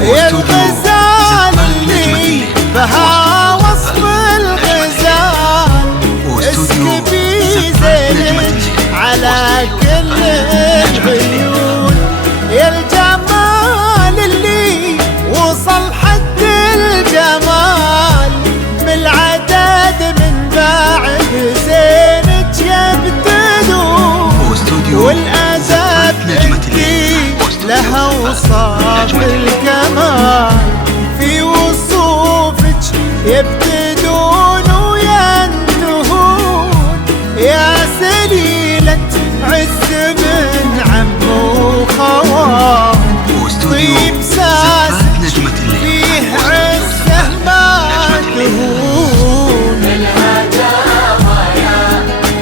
يا الغزال اللي بها وصف الغزال اسكبي زينك على كل العيون. يا الجمال اللي وصل حد الجمال بالعدد من بعد زينك يبتدون. والأدب اللي لها وصاف الكمال في وصوفك يبتدون وينتهون. يا سليلة عز من عم وخوان طيب ساسك فيه عزه ما تهون. بالهداوى يا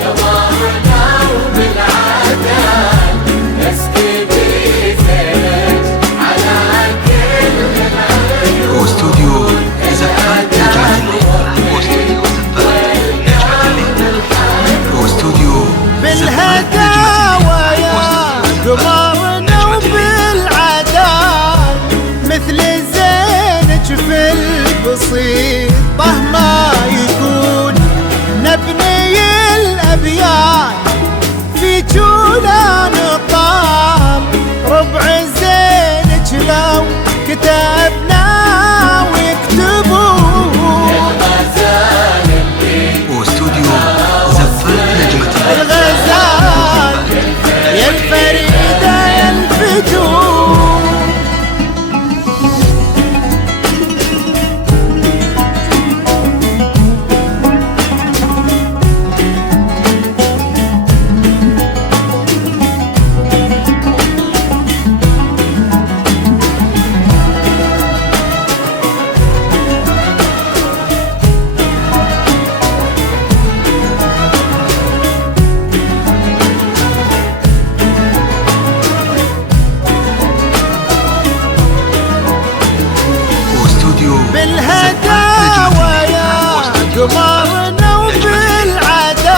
قمرنا وبالعدل اسكبي زينك على كل العيون. واستوديو زفات نجمة الليل. واستوديو بالهداوى يا قمرنا وبالعدل مثل زينك في البسيطة ما يكون. نبني الأبيات في جولان طال ربع زينك لو كتبنا ويكتبون. الغزال اللي واستوديو زفات نجمة الليل. الغزال يا الفريدة يا الفتون. بالهداوى يا قمرنا وبالعدل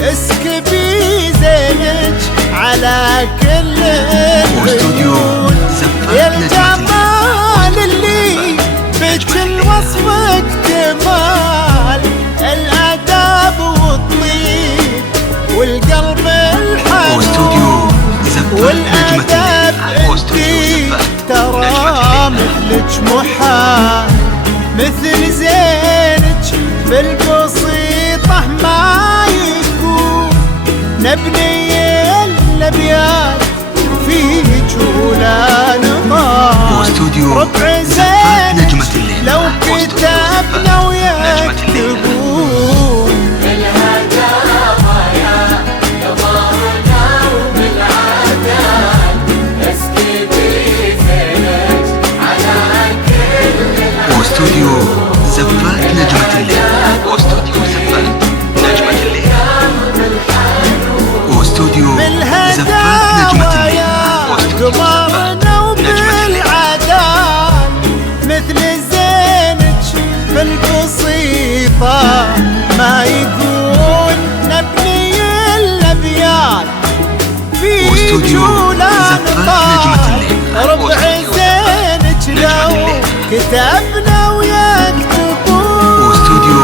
اسكبي زينك على كل العيون. يا الجمال اللي بكل وصفك كمال الأدب والطيب والقلب الحنون. والأدب انتي ترى مثلك محال مثل زينك بالبسيطة ما يكون. نبني الأبيات في جولان طال ربع زينك لو كتبنا ويكتبون. بالهداوى يا قمرنا وبالعدل اسكبي زينك على كل العيون. واستوديو زفات نجمة الليل. واستوديو زفات نجمة الليل. واستوديو زفات نجمة بالهداوى الليل. يا قمرنا وبالعدل مثل زينك بالبسيطة ما يكون. نبني الأبيات في جولان طال ربع زينك لو كتبنا ويكتبون. واستوديو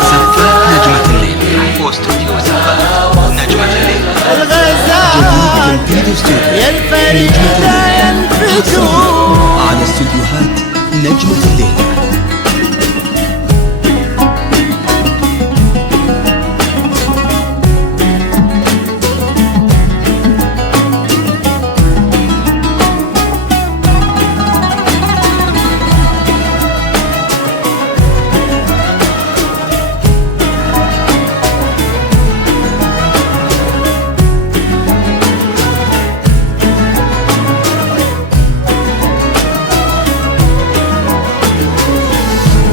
زفات نجمة الليل. يريده ينفتون على استديوهات نجمة الليل.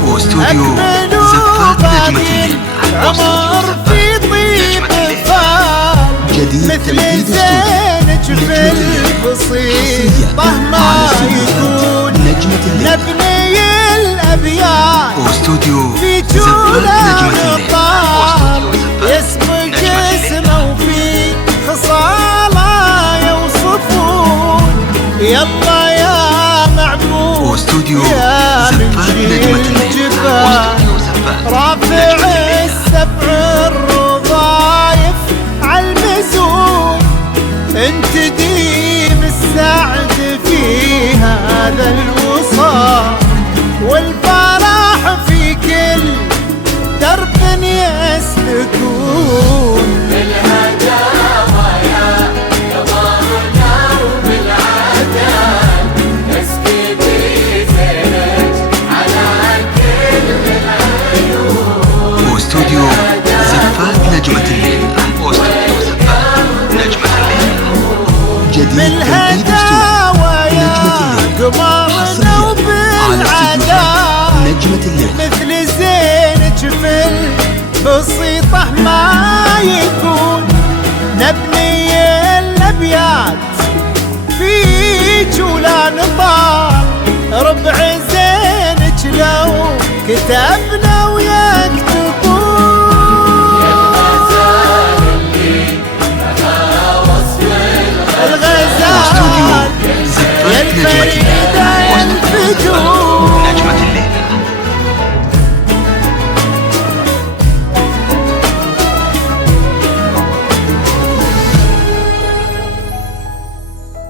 واستوديو زفات نجمة الليل. عمر في طيب فال جديد مثل تمهيد زينك استوديو في نجمة الليل. البسيطة حصرياً ما على استوديوهات يكون نجمة الليل. نبني الأبيات واستوديو في زفات جولة نجمة الليل. نطال واستوديو زفات يسبق نجمة الليل. اسمه وفي خصاله يوصفون يلا يا معبود واستوديو يا من زفات نجمة شيل الليل. جبال واستوديو زفات رافع نجمة الليل. السبع الرضايف عالمزون انت ديم السعد في هذا الوصال والفرح في كل درب يسلكون بالهداوى يا ضامنا وبالعدل نسقي بزينك على كل العيون. واستوديو زفات نجمة الليل. واستوديو زفات نجمة الليل. جديد تمهيد بالهداوى استوديو يا نجمة الليل. قمرنا حصرياً على وبالعدل استوديوهات نجمة الليل. مثل زينك في البسيطة ما يكون نبني الأبيات فيك ولا نطال ربع زينك لو كتاب